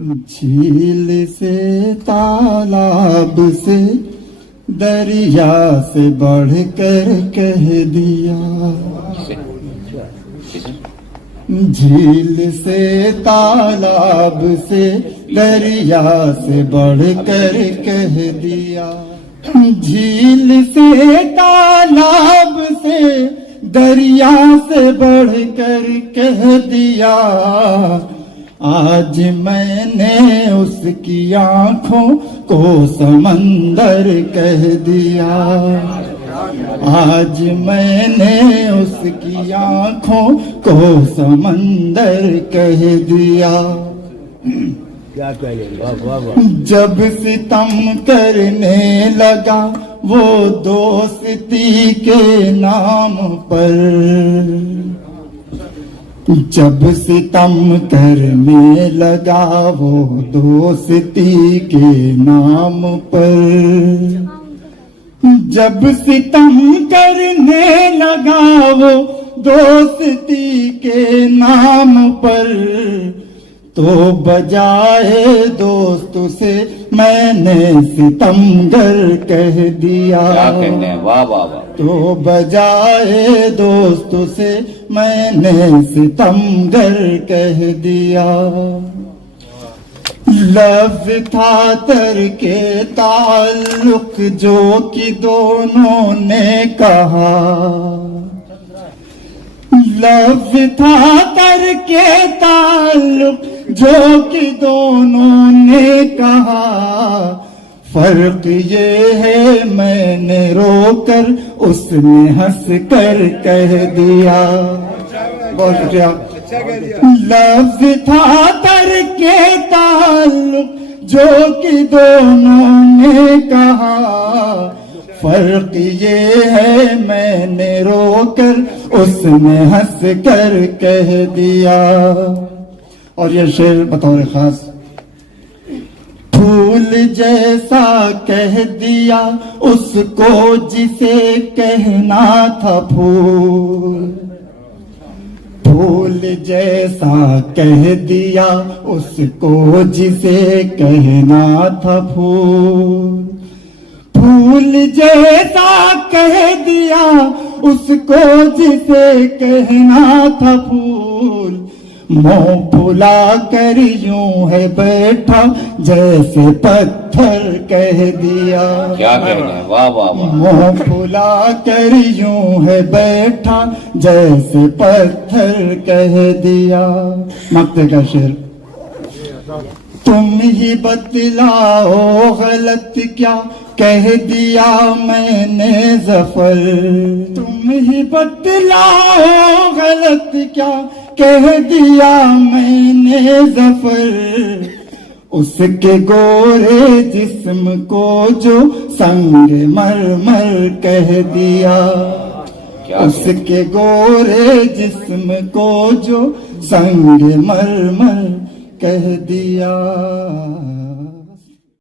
झील से तालाब से दरिया से बढ़कर कह दिया, झील से तालाब से दरिया से बढ़कर कह दिया, झील से तालाब से दरिया से बढ़कर कह दिया। आज मैंने उसकी आंखों को समंदर कह दिया, आज मैंने उसकी आंखों को समंदर कह दिया। क्या कहें? जब सितम करने लगा वो दोस्ती के नाम पर, जब सितम करने लगा वो दोस्ती के नाम पर, जब सितम करने लगा वो दोस्ती के नाम पर, तो बजाए दोस्त से मैंने सितमगर कह दिया। क्या कहते हैं? वाह वाह वाह। तो बजाए दोस्त से मैंने सितमगर कह दिया। लफ्ज़ था तरके ताल्लुक जो कि दोनों ने कहा, लफ्ज़ था तरके ताल्लुक जो कि दोनों ने कहा। फर्क ये है मैंने रोकर उसने हंस कर कह दिया। बहुत शुक्रिया। लफ्ज़ था तरके ताल्लुक जो कि दोनों ने कहा, फर्क ये है मैंने रोकर उसने हंस कर कह दिया। और ये शेर बतौर खास, फूल जैसा कह दिया उसको जिसे कहना था फूल, फूल जैसा कह दिया उसको जिसे कहना था फूल, फूल जैसा कह दिया उसको जिसे कहना था फूल। मुंह फुला कर यूं है बैठा जैसे पत्थर कह दिया। क्या कहना है? वाह वाह वाह। मुंह फुला कर यूं है बैठा जैसे पत्थर कह दिया। मक्ते का शेर, तुम ही बतलाओ गलत क्या कह दिया मैंने ज़फ़र, तुम ही बतलाओ गलत क्या कह दिया मैंने ज़फ़र। उसके गोरे जिस्म को जो संग मरमर कह दिया, उसके गोरे जिस्म को जो संग मरमर कह दिया।